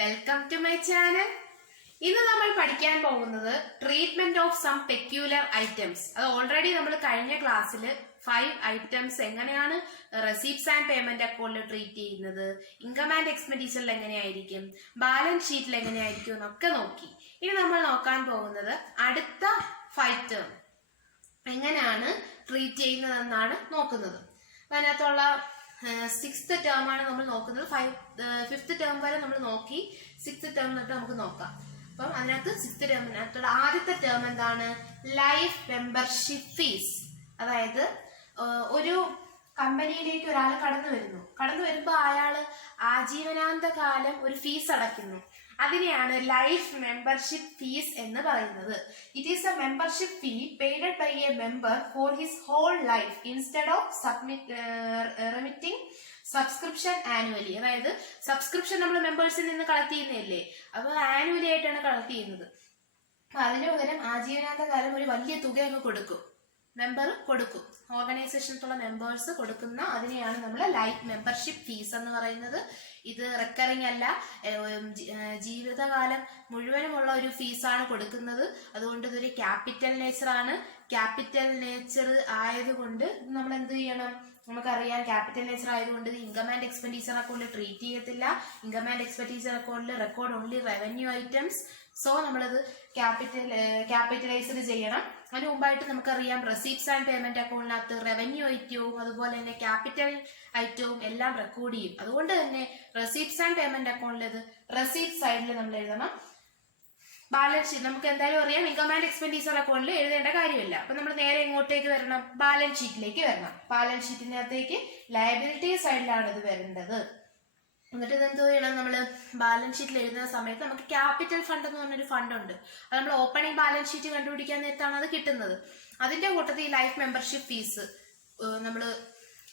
Welcome to my channel. ഇന്ന് നമ്മൾ പഠിക്കാൻ പോകുന്നത് treatment of some peculiar items. അത് ഓൾറെഡി നമ്മൾ കഴിഞ്ഞ ക്ലാസ്സിൽ 5 ഐറ്റംസ് എങ്ങനെയാണ് റെസീപ്റ്റ്സ് ആൻഡ് പേയ്മെന്റ് അക്കൗണ്ടിൽ ട്രീറ്റ് ചെയ്യുന്നത്, ഇൻകം ആൻഡ് എക്സ്പെൻഡിച്ചറിൽ എങ്ങനെയായിരിക്കും, ബാലൻസ് ഷീറ്റിൽ എങ്ങനെയായിരിക്കും എന്നൊക്കെ നോക്കി. ഇനി നമ്മൾ നോക്കാൻ പോകുന്നത് അടുത്ത 5 ടേം എങ്ങനെയാണ് ട്രീറ്റ് ചെയ്യുന്നതെന്നാണ് നോക്കുന്നത്. അതിനകത്തുള്ള 6th ടേം ആണ് നമ്മൾ നോക്കുന്നത്. 5th ടേം വരെ നമ്മൾ നോക്കി. 6th ടേം തൊട്ട് നമുക്ക് നോക്കാം. അപ്പം അതിനകത്ത് 6th ടേമിനകത്തുള്ള ആദ്യത്തെ ടേം എന്താണ്? Life membership fees. അതായത് ഒരു കമ്പനിയിലേക്ക് ഒരാൾ കടന്നു വരുമ്പോൾ അയാള് ആജീവനാന്ത കാലം ഒരു ഫീസ് അടയ്ക്കുന്നു. അതിനെയാണ് ലൈഫ് മെമ്പർഷിപ്പ് ഫീസ് എന്ന് പറയുന്നത്. It is a membership fee paid by a member for his whole life instead of remitting subscription annually. അതായത് സബ്സ്ക്രിപ്ഷൻ നമ്മൾ മെമ്പേഴ്സിൽ നിന്ന് കളക്ട് ചെയ്യുന്നതല്ലേ, അപ്പോൾ ആനുവലി ആയിട്ടാണ് കളക്ട് ചെയ്യുന്നത്. അപ്പൊ അതിന് പകരം ആജീവനാന്ത കാലം ഒരു വലിയ തുക അങ്ങ് കൊടുക്കും, മെമ്പർ കൊടുക്കും. ഓർഗനൈസേഷനിലുള്ള മെമ്പേഴ്സ് കൊടുക്കുന്ന അതിനെയാണ് നമ്മൾ ലൈഫ് മെമ്പർഷിപ്പ് ഫീസ് എന്ന് പറയുന്നത്. ഇത് റിക്കറിംഗ് അല്ല, ജീവിതകാലം മുഴുവനുമുള്ള ഒരു ഫീസാണ് കൊടുക്കുന്നത്. അതുകൊണ്ട് ഇതൊരു ക്യാപിറ്റൽ നേച്ചറാണ്. ക്യാപിറ്റൽ നേച്ചർ ആയതുകൊണ്ട് നമ്മൾ എന്ത് ചെയ്യണം? നമുക്കറിയാം, ക്യാപിറ്റൽ നേച്ചർ ആയതുകൊണ്ട് ഇൻകം ആൻഡ് എക്സ്പെൻഡിച്ചർ അക്കൗണ്ടിൽ ട്രീറ്റ് ചെയ്യത്തില്ല. ഇൻകം ആൻഡ് എക്സ്പെൻഡിച്ചർ അക്കൗണ്ടിൽ record only revenue items. So നമ്മളത് ക്യാപിറ്റലൈസ്ഡ് ചെയ്യണം. അതിന് മുമ്പായിട്ട് നമുക്കറിയാം, റെസീപ്റ്റ്സ് ആൻഡ് പേയ്മെന്റ് അക്കൗണ്ടിനകത്ത് റവന്യൂ ഐറ്റവും അതുപോലെ തന്നെ ക്യാപിറ്റൽ ഐറ്റവും എല്ലാം റെക്കോർഡ് ചെയ്യും. അതുകൊണ്ട് തന്നെ റെസീപ്റ്റ്സ് ആൻഡ് പേയ്മെന്റ് അക്കൗണ്ടിൽ ഇത് റെസീപ്റ്റ് സൈഡിൽ നമ്മൾ എഴുതണം. ബാലൻസ് ഷീറ്റ് നമുക്ക് എന്തായാലും അറിയാം, ഇൻകം ആൻഡ് എക്സ്പെൻഡിച്ചർ അക്കൗണ്ടിൽ എഴുതേണ്ട കാര്യമില്ല. അപ്പൊ നമ്മൾ നേരെ എങ്ങോട്ടേക്ക് വരണം? ബാലൻസ് ഷീറ്റിലേക്ക് വരണം. ബാലൻസ് ഷീറ്റിനകത്തേക്ക് ലയബിലിറ്റി സൈഡിലാണ് ഇത് വരേണ്ടത്. എന്നിട്ട് ഇതെന്തോ ചെയ്യണം? നമ്മൾ ബാലൻസ് ഷീറ്റിൽ എഴുതുന്ന സമയത്ത് നമുക്ക് ക്യാപിറ്റൽ ഫണ്ട് എന്ന് പറഞ്ഞൊരു ഫണ്ട് ഉണ്ട്. അത് നമ്മൾ ഓപ്പണിംഗ് ബാലൻസ് ഷീറ്റ് കണ്ടുപിടിക്കാൻ നേരത്താണ് അത് കിട്ടുന്നത്. അതിന്റെ കൂട്ടത്തിൽ ഈ ലൈഫ് മെമ്പർഷിപ്പ് ഫീസ് നമ്മൾ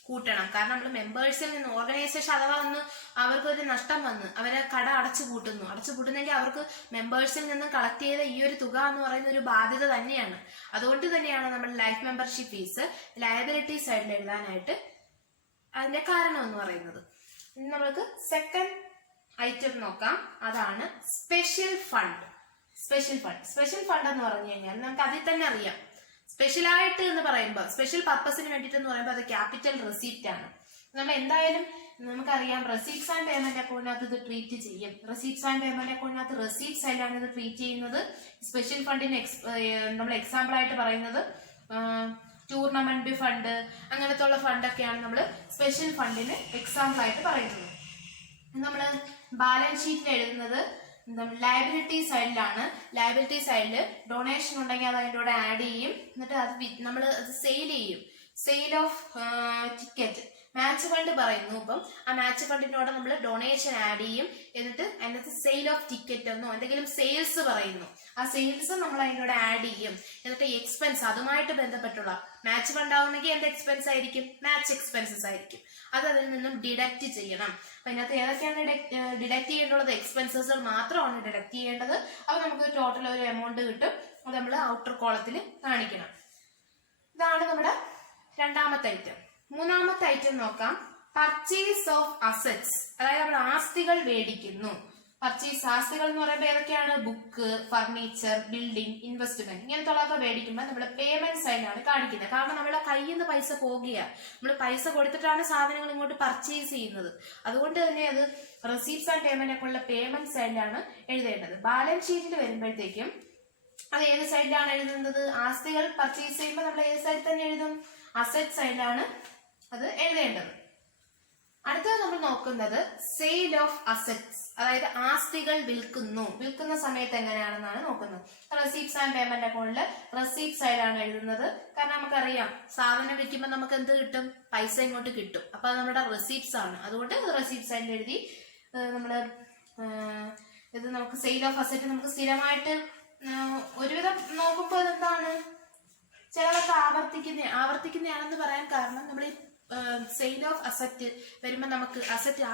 കൂട്ടണം. കാരണം നമ്മൾ മെമ്പേഴ്സിൽ നിന്ന് ഓർഗനൈസേഷൻ അഥവാ ഒന്ന് അവർക്കൊരു നഷ്ടം വന്ന് അവരെ കട അടച്ചു പൂട്ടുന്നെങ്കിൽ അവർക്ക് മെമ്പേഴ്സിൽ നിന്ന് കളക്ട് ചെയ്ത ഈ ഒരു തുക എന്ന് പറയുന്ന ഒരു ബാധ്യത തന്നെയാണ്. അതുകൊണ്ട് തന്നെയാണ് നമ്മൾ ലൈഫ് മെമ്പർഷിപ്പ് ഫീസ് ലയബിലിറ്റി സൈഡിൽ എഴുതാനായിട്ട് അതിന്റെ കാരണം എന്ന് പറയുന്നത്. ഇനി നമ്മൾക്ക് സെക്കൻഡ് ഐറ്റം നോക്കാം. അതാണ് സ്പെഷ്യൽ ഫണ്ട്. സ്പെഷ്യൽ ഫണ്ട് എന്ന് പറഞ്ഞു കഴിഞ്ഞാൽ നമുക്ക് അതിൽ തന്നെ അറിയാം, സ്പെഷ്യലായിട്ട് എന്ന് പറയുമ്പോൾ സ്പെഷ്യൽ പർപ്പസിന് വേണ്ടിയിട്ട് എന്ന് പറയുമ്പോൾ അത് ക്യാപിറ്റൽ റെസീപ്റ്റ് ആണ്. നമ്മൾ എന്തായാലും നമുക്കറിയാം, റെസീപ്റ്റ്സ് ആൻഡ് പേയ്മെന്റ് അക്കൗണ്ടിനകത്ത് ഇത് ട്രീറ്റ് ചെയ്യും. റെസീപ്റ്റ്സ് ആൻഡ് പേയ്മെന്റ് അക്കൗണ്ടിനകത്ത് റെസീപ്റ്റ് സൈഡിലാണ് ഇത് ട്രീറ്റ് ചെയ്യുന്നത്. സ്പെഷ്യൽ ഫണ്ടിന് നമ്മൾ എക്സാമ്പിൾ ആയിട്ട് പറയുന്നത് ടൂർണമെന്റ് ഫണ്ട്, അങ്ങനത്തെ ഉള്ള ഫണ്ടൊക്കെയാണ് നമ്മൾ സ്പെഷ്യൽ ഫണ്ടിന് എക്സാമ്പിൾ ആയിട്ട് പറയുന്നത്. നമ്മൾ ബാലൻസ് ഷീറ്റിൽ എഴുതുന്നത് ലയബിലിറ്റി സൈഡിലാണ്. ലയബിലിറ്റി സൈഡിൽ ഡൊണേഷൻ ഉണ്ടെങ്കിൽ അത് അതിൻ്റെ കൂടെ ആഡ് ചെയ്യും. എന്നിട്ട് അത് നമ്മൾ അത് സെയിൽ ചെയ്യും. Sale of ticket, match fund പറയുന്നു. അപ്പം ആ മാച്ച് ഫണ്ടിനോട് നമ്മൾ ഡൊണേഷൻ ആഡ് ചെയ്യും. എന്നിട്ട് അതിനകത്ത് സെയിൽ ഓഫ് ടിക്കറ്റ് എന്നോ എന്തെങ്കിലും സെയിൽസ് പറയുന്നു, ആ സെയിൽസ് നമ്മൾ അതിനോട് ആഡ് ചെയ്യും. എന്നിട്ട് എക്സ്പെൻസ്, അതുമായിട്ട് ബന്ധപ്പെട്ടുള്ള മാച്ച് ഫണ്ട് ആവുന്നെങ്കിൽ എന്ത് എക്സ്പെൻസ് ആയിരിക്കും? മാച്ച് എക്സ്പെൻസസ് ആയിരിക്കും. അത് അതിൽ നിന്നും ഡിഡക്റ്റ് ചെയ്യണം. അപ്പൊ അതിനകത്ത് ഏതൊക്കെയാണ് ഡിഡക്ട് ചെയ്യേണ്ടുള്ളത്? എക്സ്പെൻസസ് മാത്രമാണ് ഡിഡക്ട് ചെയ്യേണ്ടത്. അപ്പൊ നമുക്ക് ടോട്ടൽ ഒരു എമൗണ്ട് കിട്ടും. അത് നമ്മൾ ഔട്ടർ കോളത്തിൽ കാണിക്കണം. ഇതാണ് നമ്മുടെ രണ്ടാമത്തെ ഐറ്റം. മൂന്നാമത്തെ ഐറ്റം നോക്കാം. Purchase of assets. അതായത് നമ്മൾ ആസ്തികൾ മേടിക്കുന്നു. പർച്ചേസ്, ആസ്തികൾ എന്ന് പറയുമ്പോൾ ഏതൊക്കെയാണ്? ബുക്ക്, ഫർണിച്ചർ, ബിൽഡിംഗ്, ഇൻവെസ്റ്റ്മെന്റ്, ഇങ്ങനത്തുള്ളതൊക്കെ മേടിക്കുമ്പോൾ നമ്മൾ പേയ്മെന്റ് സൈഡിലാണ് കാണിക്കുന്നത്. കാരണം നമ്മുടെ കയ്യിൽ നിന്ന് പൈസ പോകുകയാണ്. നമ്മൾ പൈസ കൊടുത്തിട്ടാണ് സാധനങ്ങൾ ഇങ്ങോട്ട് പർച്ചേസ് ചെയ്യുന്നത്. അതുകൊണ്ട് തന്നെ അത് റെസീപ്റ്റ്സ് ആൻഡ് പേയ്മെന്റ് ഒക്കെ ഉള്ള പേയ്മെന്റ് സൈഡിലാണ് എഴുതേണ്ടത്. ബാലൻസ് ഷീറ്റിൽ വരുമ്പോഴത്തേക്കും അത് ഏത് സൈഡിലാണ് എഴുതുന്നത്? ആസ്തികൾ പർച്ചേസ് ചെയ്യുമ്പോൾ നമ്മൾ ഏത് സൈഡിൽ തന്നെ എഴുതും? അസറ്റ് സൈഡിലാണ് അത് എഴുതേണ്ടത്. അടുത്തത് നമ്മൾ നോക്കുന്നത് സെയിൽ ഓഫ് അസറ്റ്സ്. അതായത് ആസ്തികൾ വിൽക്കുന്ന സമയത്ത് എങ്ങനെയാണെന്നാണ് നോക്കുന്നത്. റെസീപ്റ്റ്സ് ആൻഡ് പേയ്മെന്റ് അക്കൗണ്ടിൽ റെസീപ്റ്റ് സൈഡാണ് എഴുതുന്നത്. കാരണം നമുക്കറിയാം, സാധനം വിൽക്കുമ്പോൾ നമുക്ക് എന്ത് കിട്ടും? പൈസ ഇങ്ങോട്ട് കിട്ടും. അപ്പൊ അത് നമ്മുടെ റെസീപ്റ്റ്സ് ആണ്. അതുകൊണ്ട് റെസീപ്റ്റ് സൈഡിൽ എഴുതി. നമ്മള് ഇത് നമുക്ക് സെയിൽ ഓഫ് അസറ്റ് നമുക്ക് സ്ഥിരമായിട്ട് ഒരുവിധം നോക്കുമ്പോൾ എന്താണ്, ചിലതൊക്കെ ആവർത്തിക്കുന്നതാണെന്ന് പറയാൻ കാരണം നമ്മൾ ഈ സെയിൽ ഓഫ് അസറ്റ് വരുമ്പോൾ നമുക്ക്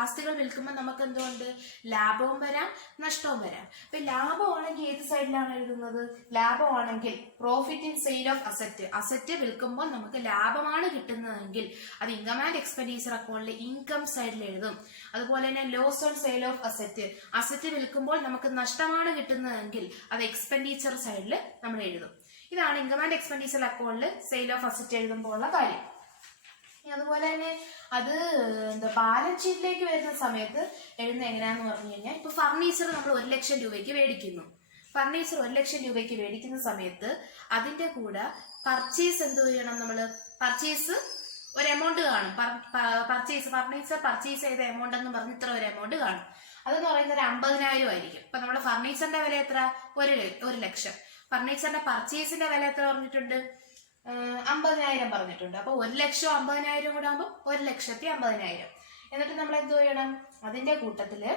ആസ്തികൾ വിൽക്കുമ്പോൾ നമുക്ക് എന്തുകൊണ്ട് ലാഭവും വരാം നഷ്ടവും വരാം. അപ്പൊ ലാഭമാണെങ്കിൽ ഏത് സൈഡിലാണ് എഴുതുന്നത്? ലാഭമാണെങ്കിൽ profit in sale of asset വിൽക്കുമ്പോൾ നമുക്ക് ലാഭമാണ് കിട്ടുന്നതെങ്കിൽ അത് ഇൻകം ആൻഡ് എക്സ്പെൻഡിച്ചർ അക്കൗണ്ടിൽ ഇൻകം സൈഡിൽ എഴുതും. അതുപോലെ തന്നെ loss on sale of asset വിൽക്കുമ്പോൾ നമുക്ക് നഷ്ടമാണ് കിട്ടുന്നതെങ്കിൽ അത് എക്സ്പെൻഡിച്ചർ സൈഡിൽ നമ്മൾ എഴുതും. ഇതാണ് ഇൻകം ആൻഡ് എക്സ്പെൻഡിച്ചർ അക്കൗണ്ടിൽ സെയിൽ ഓഫ് അസറ്റ് എഴുതുമ്പോൾ ഉള്ള കാര്യം. അതുപോലെ തന്നെ അത് ബാലൻസ് ഷീറ്റിലേക്ക് വരുന്ന സമയത്ത് എഴുതുന്ന എങ്ങനെയാന്ന് പറഞ്ഞു കഴിഞ്ഞാൽ, ഇപ്പൊ ഫർണിച്ചർ നമ്മൾ 1 ലക്ഷം രൂപയ്ക്ക് മേടിക്കുന്നു. ഫർണിച്ചർ 1 ലക്ഷം രൂപയ്ക്ക് മേടിക്കുന്ന സമയത്ത് അതിന്റെ കൂടെ പർച്ചേസ് എന്ത് ചെയ്യണം? നമ്മള് പർച്ചേസ് ഒരു എമൗണ്ട് കാണും. ഫർണിച്ചർ പർച്ചേസ് ചെയ്ത എമൗണ്ട് എന്ന് പറഞ്ഞ് ഇത്ര ഒരു എമൗണ്ട് കാണും. അതെന്ന് പറയുന്നത് ഒരു 50,000 ആയിരിക്കും. ഇപ്പൊ നമ്മുടെ ഫർണിച്ചറിന്റെ വില എത്ര? 1 ലക്ഷം. ഫർണിച്ചറിന്റെ പർച്ചേസിന്റെ വില എത്ര പറഞ്ഞിട്ടുണ്ട്? 50,000 പറഞ്ഞിട്ടുണ്ട്. അപ്പൊ 1 ലക്ഷം 50,000 കൂടെ ആകുമ്പോൾ 1,50,000. എന്നിട്ട് നമ്മൾ എന്ത് ചെയ്യണം? അതിന്റെ കൂട്ടത്തില്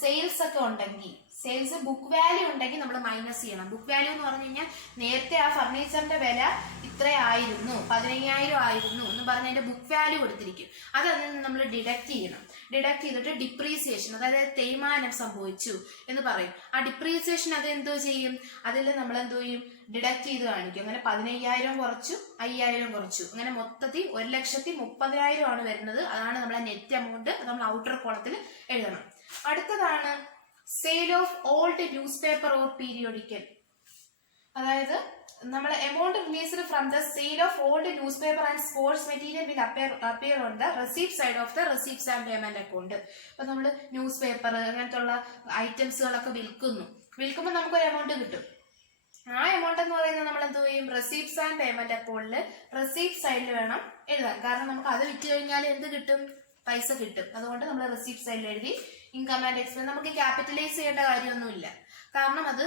സെയിൽസ് ഒക്കെ ഉണ്ടെങ്കിൽ, സെയിൽസ് ബുക്ക് വാല്യൂ ഉണ്ടെങ്കിൽ നമ്മൾ മൈനസ് ചെയ്യണം. ബുക്ക് വാല്യൂ എന്ന് പറഞ്ഞു കഴിഞ്ഞാൽ നേരത്തെ ആ ഫർണിച്ചറിന്റെ വില ഇത്രയായിരുന്നു, 15,000 ആയിരുന്നു എന്ന് പറഞ്ഞ് അതിന്റെ ബുക്ക് വാല്യൂ കൊടുത്തിരിക്കും. അത് അതിൽ നിന്ന് നമ്മൾ ഡിഡക്ട് ചെയ്യണം. ഡിഡക്ട് ചെയ്തിട്ട് ഡിപ്രീസിയേഷൻ, അതായത് തേയ്മാനം സംഭവിച്ചു എന്ന് പറയും. ആ ഡിപ്രീസിയേഷൻ അത് എന്തോ ചെയ്യും? അതിൽ നമ്മൾ എന്തോ ചെയ്യും? ഡിഡക്ട് ചെയ്ത് കാണിക്കും. അങ്ങനെ 15,000 കുറച്ചു, 5,000 കുറച്ചു, അങ്ങനെ മൊത്തത്തിൽ 1,30,000 ആണ് വരുന്നത്. അതാണ് നമ്മളെ നെറ്റ് എമൗണ്ട്. നമ്മൾ ഔട്ടർ കോളത്തിൽ എഴുതണം. അടുത്തതാണ് sale of old news paper or periodical. അതായത് നമ്മൾ amount released from the sale of old news paper and sports material will appear on the receipt side of the receipts and payment account. അപ്പൊ നമ്മൾ news paper അങ്ങനത്തെ ഉള്ള ഐറ്റംസുകളൊക്കെ വിൽക്കുമ്പോൾ നമുക്കൊരു amount കിട്ടും. ആ എമൗണ്ട് എന്ന് പറയുന്നത് നമ്മൾ എന്ത് ചെയ്യും? റെസീപ്റ്റ്സ് ആൻഡ് പേയ്മെന്റ് അക്കൗണ്ടിൽ റെസീപ്റ്റ് സൈഡിൽ വേണം എഴുതാൻ. കാരണം നമുക്ക് അത് വിറ്റ് കഴിഞ്ഞാൽ എന്ത് കിട്ടും? പൈസ കിട്ടും. അതുകൊണ്ട് നമ്മൾ റെസീപ്റ്റ് സൈഡിൽ എഴുതി. ഇൻകം ആൻഡ് എക്സ്പെൻസ് നമുക്ക് ക്യാപിറ്റലൈസ് ചെയ്യേണ്ട കാര്യമൊന്നുമില്ല. കാരണം അത്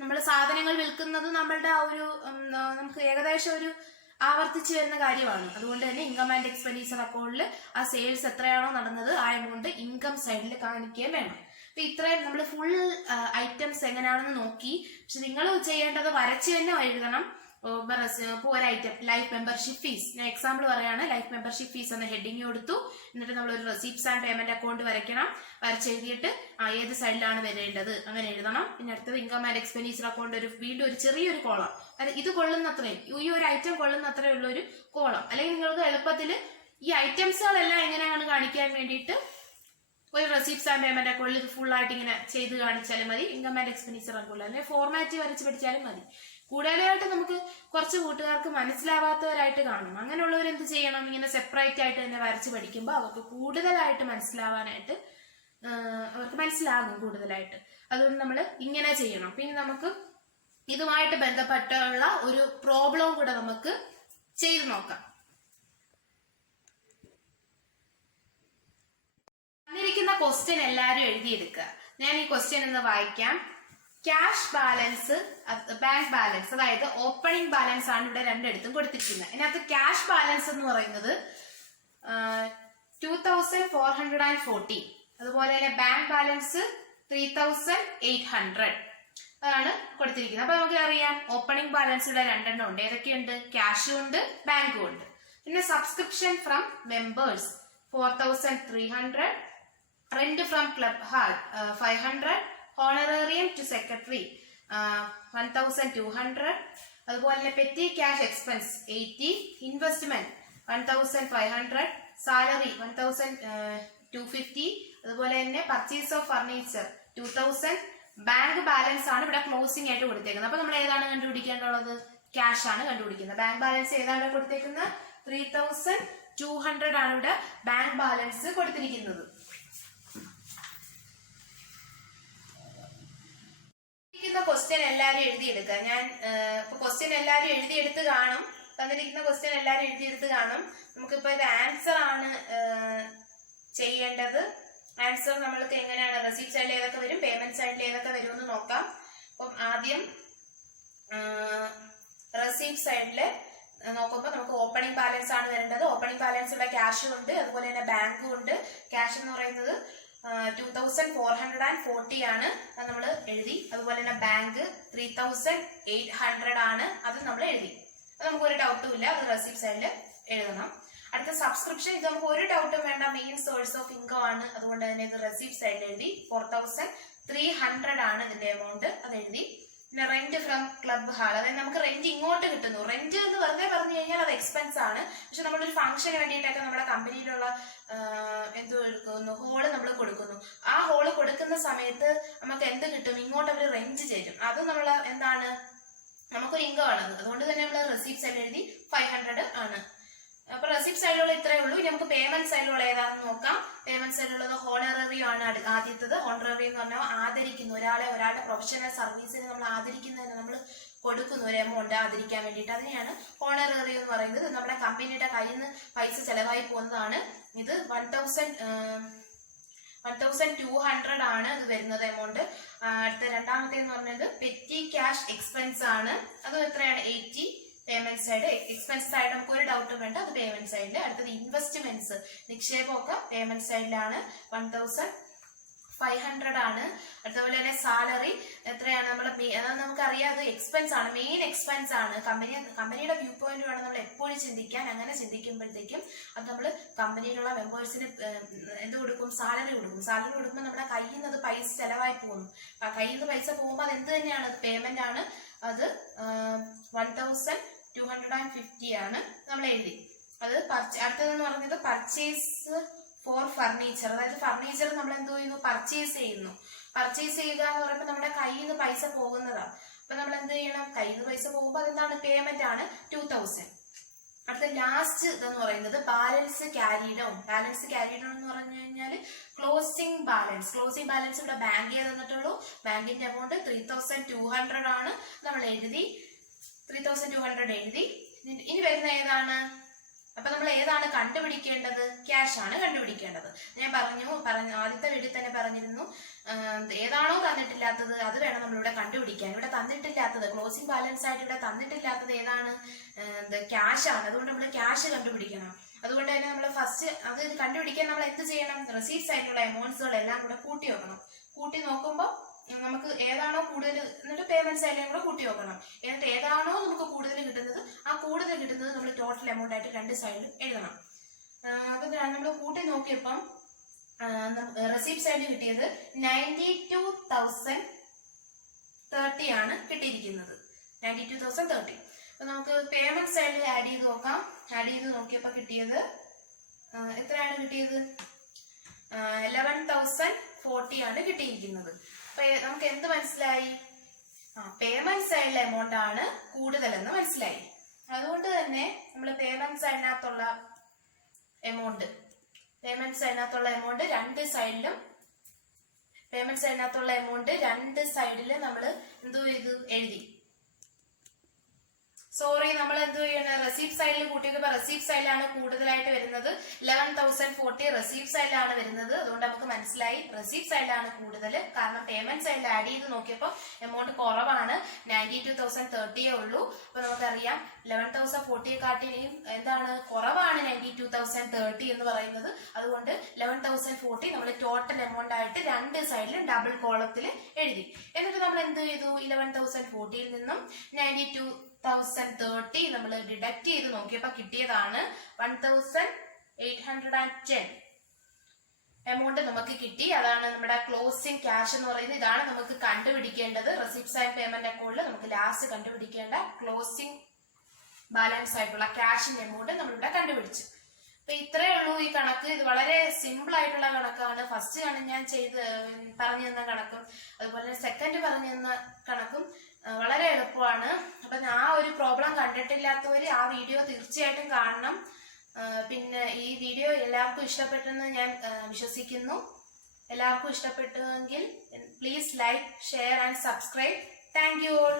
നമ്മൾ സാധനങ്ങൾ വിൽക്കുന്നത് നമ്മളുടെ ആ ഒരു നമുക്ക് ഏകദേശം ഒരു ആവർത്തിച്ചു വരുന്ന കാര്യമാണ്. അതുകൊണ്ട് തന്നെ ഇൻകം ആൻഡ് എക്സ്പെൻഡിച്ചർ അക്കൗണ്ടിൽ ആ സെയിൽസ് എത്രയാണോ നടന്നത് ആ എമൗണ്ട് ഇൻകം സൈഡിൽ കാണിക്കുകയും വേണം. അപ്പൊ ഇത്രയും നമ്മൾ ഫുൾ ഐറ്റംസ് എങ്ങനെയാണെന്ന് നോക്കി. പക്ഷെ നിങ്ങൾ ചെയ്യേണ്ടത് വരച്ച് തന്നെ എഴുതണം. ഇപ്പോൾ ഒരു ഐറ്റം ലൈഫ് മെമ്പർഷിപ്പ് ഫീസ്, ഞാൻ എക്സാമ്പിൾ പറയാണ്. ലൈഫ് മെമ്പർഷിപ്പ് ഫീസ് എന്ന ഹെഡിങ് കൊടുത്തു. എന്നിട്ട് നമ്മൾ ഒരു റെസീപ്റ്റ്സ് ആൻഡ് പേയ്മെന്റ് അക്കൗണ്ട് വരയ്ക്കണം. വരച്ചെഴുതിയിട്ട് ഏത് സൈഡിലാണ് വരേണ്ടത് അങ്ങനെ എഴുതണം. പിന്നെ അടുത്തത് ഇൻകം ആൻഡ് എക്സ്പെൻഡിച്ചർ അക്കൗണ്ട് വീണ്ടും ഒരു ചെറിയൊരു കോളം, ഇത് കൊള്ളുന്നത്രയും, ഈ ഒരു ഐറ്റം കൊള്ളുന്നത്രയും ഉള്ള ഒരു കോളം. അല്ലെങ്കിൽ നിങ്ങൾക്ക് എളുപ്പത്തിൽ ഈ ഐറ്റംസുകളെല്ലാം എങ്ങനെയാണ് കാണിക്കാൻ വേണ്ടിയിട്ട് ഒരു റെസീപ്റ്റ്സ് ആൻഡ് പേയ്മെന്റ് അക്കൗണ്ടിൽ ഇത് ഫുൾ ആയിട്ട് ഇങ്ങനെ ചെയ്ത് കാണിച്ചാലും മതി. ഇൻകം ആൻഡ് എക്സ്പെൻഡിച്ചർ അക്കൗണ്ട് അല്ലെങ്കിൽ ഫോർമാറ്റ് വരച്ച് പഠിച്ചാലും മതി. കൂടുതലായിട്ട് നമുക്ക് കുറച്ച് കൂട്ടുകാർക്ക് മനസ്സിലാവാത്തവരായിട്ട് കാണും. അങ്ങനെയുള്ളവർ എന്ത് ചെയ്യണം? ഇങ്ങനെ സെപ്പറേറ്റ് ആയിട്ട് തന്നെ വരച്ച് പഠിക്കുമ്പോൾ അവർക്ക് കൂടുതലായിട്ട് മനസ്സിലാവാനായിട്ട് അവർക്ക് മനസ്സിലാകും കൂടുതലായിട്ട്. അതുകൊണ്ട് നമ്മൾ ഇങ്ങനെ ചെയ്യണം. പിന്നെ നമുക്ക് ഇതുമായിട്ട് ബന്ധപ്പെട്ടുള്ള ഒരു പ്രോബ്ലവും കൂടെ നമുക്ക് ചെയ്തു നോക്കാം. തന്നിരിക്കുന്ന ക്വസ്റ്റ്യൻ എല്ലാവരും എഴുതിയെടുക്കുക. ഞാൻ ഈ ക്വസ്റ്റ്യൻ ഒന്ന് വായിക്കാം. ക്യാഷ് ബാലൻസ്, ബാങ്ക് ബാലൻസ്, അതായത് ഓപ്പണിംഗ് ബാലൻസ് ആണ് ഇവിടെ രണ്ടിടത്തും കൊടുത്തിരിക്കുന്നത്. ഇതിനകത്ത് ക്യാഷ് ബാലൻസ് എന്ന് പറയുന്നത് 2,440, അതുപോലെ തന്നെ ബാങ്ക് ബാലൻസ് 3,800 അതാണ് കൊടുത്തിരിക്കുന്നത്. അപ്പൊ നമുക്ക് അറിയാം ഓപ്പണിംഗ് ബാലൻസ് ഇവിടെ രണ്ടെണ്ണം ഉണ്ട്. ഏതൊക്കെയുണ്ട്? ക്യാഷും ഉണ്ട്, ബാങ്കും ഉണ്ട്. പിന്നെ subscription from members 4,300, rent from club hall 500, honorarium to secretary 1,200, അതുപോലെ തന്നെ petty cash expense 80, investment 1,500, salary 1,250, അതുപോലെ തന്നെ purchase of furniture 2,000, bank balance ആണ് ഇവിടെ ക്ലോസിംഗ് ആയിട്ട് കൊടുത്തേക്കുന്നത്. അപ്പൊ നമ്മൾ ഏതാണ് കണ്ടുപിടിക്കേണ്ടുള്ളത്? ക്യാഷ് ആണ് കണ്ടുപിടിക്കുന്നത്. ബാങ്ക് ബാലൻസ് ഏതാണ് കൊടുത്തേക്കുന്നത്? 3,200 ആണ് ഇവിടെ ബാങ്ക് ബാലൻസ് കൊടുത്തിരിക്കുന്നത്. ക്വസ്റ്റ്യൻ എല്ലാവരും എഴുതിയെടുക്കുക. ഞാൻ ഇപ്പൊ ക്വസ്റ്റ്യൻ എല്ലാവരും എഴുതിയെടുത്ത് കാണും. തന്നിരിക്കുന്ന ക്വസ്റ്റ്യൻ എല്ലാവരും എഴുതിയെടുത്ത് കാണും. നമുക്കിപ്പോ ഇത് ആൻസർ ആണ് ചെയ്യേണ്ടത്. ആൻസർ നമ്മൾക്ക് എങ്ങനെയാണ് റെസീപ്റ്റ് സൈഡിൽ ഏതൊക്കെ വരും, പേയ്മെന്റ് സൈഡിൽ ഏതൊക്കെ വരും എന്ന് നോക്കാം. അപ്പം ആദ്യം റെസീപ്റ്റ് സൈഡില് നോക്കുമ്പോൾ നമുക്ക് ഓപ്പണിംഗ് ബാലൻസ് ആണ് വരേണ്ടത്. ഓപ്പണിംഗ് ബാലൻസ് ഇവിടെ ക്യാഷും ഉണ്ട്, അതുപോലെ തന്നെ ബാങ്കും ഉണ്ട്. ക്യാഷ് എന്ന് പറയുന്നത് 2,440 ആണ്, അത് നമ്മൾ എഴുതി. അതുപോലെ തന്നെ ബാങ്ക് 3,800 ആണ്, അത് നമ്മൾ എഴുതി. അത് നമുക്കൊരു ഡൗട്ടും ഇല്ല, അത് റെസീപ്റ്റ് സൈഡിൽ എഴുതണം. അടുത്ത സബ്സ്ക്രിപ്ഷൻ, ഇത് നമുക്ക് ഒരു ഡൗട്ടും വേണ്ട, മെയിൻ സോഴ്സ് ഓഫ് ഇൻകം ആണ്. അതുകൊണ്ട് തന്നെ ഇത് റെസിപ്റ്റ് സൈഡിൽ എഴുതി. 4300 ആണ് ഇതിന്റെ എമൗണ്ട്, അത് എഴുതി. പിന്നെ റെന്റ് ഫ്രം ക്ലബ് ഹാൾ, അതായത് നമുക്ക് റെന്റ് ഇങ്ങോട്ട് കിട്ടുന്നു. റെന്റ് എന്ന് വെറുതെ പറഞ്ഞു കഴിഞ്ഞാൽ അത് എക്സ്പെൻസ് ആണ്. പക്ഷെ നമ്മളൊരു ഫംഗ്ഷന് വേണ്ടിയിട്ടൊക്കെ നമ്മുടെ കമ്പനിയിലുള്ള എന്തോ എടുക്കുന്നു, ഹോള് നമ്മൾ കൊടുക്കുന്നു. ആ ഹോള് കൊടുക്കുന്ന സമയത്ത് നമുക്ക് എന്ത് കിട്ടും? ഇങ്ങോട്ട് അവർ റെന്റ് തരും. അത് നമ്മൾ എന്താണ്, നമുക്കൊരു ഇൻകം ആണ്. അതുകൊണ്ട് തന്നെ നമ്മൾ റെസിപ്റ്റ് സൈഡിൽ എഴുതി 500 ആണ്. അപ്പൊ റെസിപ്റ്റ് സൈഡിലുള്ള ഇത്രയേ ഉള്ളൂ. ഇനി നമുക്ക് പേയ്മെന്റ് സൈഡിലുള്ള ഏതാണെന്ന് നോക്കാം. പേയ്മെന്റ് സൈഡിലുള്ളത് ഹോണററി ആണ് ആദ്യത്തത്. ഹോണററി എന്ന് പറഞ്ഞാൽ ആദരിക്കുന്നു, ഒരാളുടെ പ്രൊഫഷണൽ സർവീസിന് നമ്മൾ ആദരിക്കുന്നതിന് നമ്മൾ കൊടുക്കുന്നു ഒരു എമൗണ്ട് ആദരിക്കാൻ വേണ്ടിയിട്ട്. അതിനെയാണ് ഹോണററി എന്ന് പറയുന്നത്. നമ്മുടെ കമ്പനിയുടെ കയ്യിൽ നിന്ന് പൈസ ചെലവായി പോകുന്നതാണ്. ഇത് 1200 ആണ് ഇത് വരുന്നത് എമൗണ്ട്. അടുത്ത രണ്ടാമത്തെ എന്ന് പറഞ്ഞത് പെറ്റി ക്യാഷ് എക്സ്പെൻസ് ആണ്. അത് എത്രയാണ്? 80. Payment side. എക്സ്പെൻസ് സൈഡ് നമുക്ക് ഒരു ഡൗട്ടും വേണ്ട, അത് പേയ്മെന്റ് സൈഡിൽ. അടുത്തത് ഇൻവെസ്റ്റ്മെന്റ്സ്, നിക്ഷേപമൊക്കെ പേയ്മെന്റ് സൈഡിലാണ്. 1500 ആണ്. അതുപോലെ തന്നെ സാലറി എത്രയാണ്? അതായത് നമുക്കറിയാം അത് എക്സ്പെൻസ് ആണ്, മെയിൻ എക്സ്പെൻസ് ആണ്. കമ്പനിയുടെ വ്യൂ പോയിന്റ് വേണം നമ്മൾ എപ്പോഴും ചിന്തിക്കാൻ. അങ്ങനെ ചിന്തിക്കുമ്പോഴത്തേക്കും അത് നമ്മൾ കമ്പനിയിലുള്ള മെമ്പേഴ്സിന് എന്ത് കൊടുക്കും? സാലറി കൊടുക്കും. സാലറി കൊടുക്കുമ്പോൾ നമ്മുടെ കയ്യിൽ നിന്ന് അത് പൈസ ചെലവായി പോകുന്നു. കയ്യിൽ നിന്ന് പൈസ പോകുമ്പോൾ അത് എന്ത് തന്നെയാണ്? അത് പേയ്മെന്റ് ആണ്. അത് 1250 ആണ് നമ്മൾ എഴുതി. അത് അടുത്തതെന്ന് പറഞ്ഞത് പർച്ചേസ് ഫോർ ഫർണിച്ചർ, അതായത് ഫർണിച്ചർ നമ്മൾ എന്ത് ചെയ്യുന്നു? പർച്ചേസ് ചെയ്യുന്നു. പർച്ചേസ് ചെയ്യുക എന്ന് പറയുമ്പോൾ നമ്മുടെ കയ്യിൽ നിന്ന് പൈസ പോകുന്നതാണ്. അപ്പൊ നമ്മൾ എന്ത് ചെയ്യണം? കയ്യിൽ നിന്ന് പൈസ പോകുമ്പോൾ അതെന്താണ്? പേയ്മെന്റ് ആണ്, 2000. അടുത്ത ലാസ്റ്റ് ഇതെന്ന് പറയുന്നത് balance carry down. Balance carry down എന്ന് പറഞ്ഞു കഴിഞ്ഞാൽ ക്ലോസിംഗ് ബാലൻസ്. ക്ലോസിംഗ് ബാലൻസ് ഇവിടെ ബാങ്ക് തന്നിട്ടുള്ളൂ. ബാങ്കിന്റെ എമൗണ്ട് 3200 ആണ്. നമ്മൾ എഴുതി 3200 എഴുതി. ഇനി വരുന്ന ഏതാണ്? അപ്പൊ നമ്മൾ ഏതാണ് കണ്ടുപിടിക്കേണ്ടത്? ക്യാഷ് ആണ് കണ്ടുപിടിക്കേണ്ടത്. ഞാൻ പറഞ്ഞു ആദ്യത്തെ വീഡിയോ തന്നെ പറഞ്ഞിരുന്നു, ഏതാണോ തന്നിട്ടില്ലാത്തത് അത് വേണം നമ്മളിവിടെ കണ്ടുപിടിക്കാൻ. ഇവിടെ തന്നിട്ടില്ലാത്തത് ക്ലോസിംഗ് ബാലൻസ് ആയിട്ട് ഇവിടെ തന്നിട്ടില്ലാത്തത് ഏതാണ്? ക്യാഷ് ആണ്. അതുകൊണ്ട് നമ്മൾ ക്യാഷ് കണ്ടുപിടിക്കണം. അതുകൊണ്ട് തന്നെ നമ്മൾ ഫസ്റ്റ് അത് കണ്ടുപിടിക്കാൻ നമ്മൾ എന്ത് ചെയ്യണം? റെസീപ്റ്റ് സൈഡിലുള്ള എമൗണ്ട്സുകളെല്ലാം കൂടെ കൂട്ടി നോക്കണം. കൂട്ടി നോക്കുമ്പോൾ നമുക്ക് ഏതാണോ കൂടുതൽ, എന്നിട്ട് പേയ്മെന്റ് സൈഡിലും കൂടെ കൂട്ടി നോക്കണം. എന്നിട്ട് ഏതാണോ നമുക്ക് കൂടുതൽ കിട്ടുന്നത് ആ കൂടുതൽ കിട്ടുന്നത് നമ്മൾ ടോട്ടൽ എമൗണ്ട് ആയിട്ട് രണ്ട് സൈഡിലും എഴുതണം. അപ്പൊ നമ്മൾ കൂട്ടി നോക്കിയപ്പം റെസീപ്റ്റ് സൈഡിൽ കിട്ടിയത് 92,030 ആണ് കിട്ടിയിരിക്കുന്നത്. 92,030. അപ്പൊ നമുക്ക് പേയ്മെന്റ് സൈഡിൽ ആഡ് ചെയ്ത് നോക്കാം. ആഡ് ചെയ്ത് നോക്കിയപ്പോ കിട്ടിയത് എത്രയാണ് കിട്ടിയത്? 11,040 ആണ് കിട്ടിയിരിക്കുന്നത്. അപ്പൊ നമുക്ക് എന്ത് മനസ്സിലായി? പേയ്മെന്റ് സൈഡിലെ എമൗണ്ട് ആണ് കൂടുതലെന്ന് മനസ്സിലായി. അതുകൊണ്ട് തന്നെ നമ്മൾ പേയ്മെന്റ് സൈഡിനകത്തുള്ള എമൗണ്ട് രണ്ട് സൈഡിലും നമ്മൾ എന്ത് ചെയ്തു? എഴുതി. സോറി, നമ്മൾ എന്ത് ചെയ്യണം? റെസീപ്റ്റ് സൈഡിൽ കൂട്ടിയപ്പോൾ റെസീപ്റ്റ് സൈഡിലാണ് കൂടുതലായിട്ട് വരുന്നത്. 11,040 റെസീപ്റ്റ് സൈഡിലാണ് വരുന്നത്. അതുകൊണ്ട് നമുക്ക് മനസ്സിലായി റെസീപ്റ്റ് സൈഡിലാണ് കൂടുതൽ. കാരണം പേയ്മെന്റ് സൈഡിൽ ആഡ് ചെയ്ത് നോക്കിയപ്പോൾ എമൗണ്ട് കുറവാണ്, 92,030 ഉള്ളൂ. അപ്പൊ നമുക്കറിയാം 11,040 കാട്ടിയും എന്താണ് കുറവാണ് 92,030 എന്ന് പറയുന്നത്. അതുകൊണ്ട് 11,040 നമ്മൾ ടോട്ടൽ എമൗണ്ട് ആയിട്ട് രണ്ട് സൈഡിലും ഡബിൾ കോളത്തിൽ എഴുതി. എന്നിട്ട് നമ്മൾ എന്ത് ചെയ്തു? 11,040 നിന്നും 92,030 നമ്മൾ ഡിഡക്ട് ചെയ്ത് നോക്കിയപ്പോ കിട്ടിയതാണ് 1,810 എമൗണ്ട് നമുക്ക് കിട്ടി. അതാണ് നമ്മുടെ ക്ലോസിംഗ് ക്യാഷ് എന്ന് പറയുന്നത്. ഇതാണ് നമുക്ക് കണ്ടുപിടിക്കേണ്ടത്. റെസിപ്റ്റ്സ് ആൻഡ് പേയ്മെന്റ് അക്കൗണ്ടിൽ നമുക്ക് ലാസ്റ്റ് കണ്ടുപിടിക്കേണ്ട ക്ലോസിംഗ് ബാലൻസ് ആയിട്ടുള്ള ക്യാഷിന്റെ എമൗണ്ട് നമ്മളിവിടെ കണ്ടുപിടിച്ചു. അപ്പൊ ഇത്രയേ ഉള്ളൂ ഈ കണക്ക്. ഇത് വളരെ സിമ്പിൾ ആയിട്ടുള്ള കണക്കാണ്. ഫസ്റ്റ് ആണ് ഞാൻ പറഞ്ഞു തന്ന കണക്കും അതുപോലെ സെക്കൻഡ് പറഞ്ഞു തന്ന കണക്കും വളരെ എളുപ്പമാണ്. അപ്പൊ ആ ഒരു പ്രോബ്ലം കണ്ടിട്ടില്ലാത്തവര് ആ വീഡിയോ തീർച്ചയായിട്ടും കാണണം. പിന്നെ ഈ വീഡിയോ എല്ലാവർക്കും ഇഷ്ടപ്പെട്ടെന്ന് ഞാൻ വിശ്വസിക്കുന്നു. എല്ലാവർക്കും ഇഷ്ടപ്പെട്ടുവെങ്കിൽ please like, share and subscribe. Thank you all.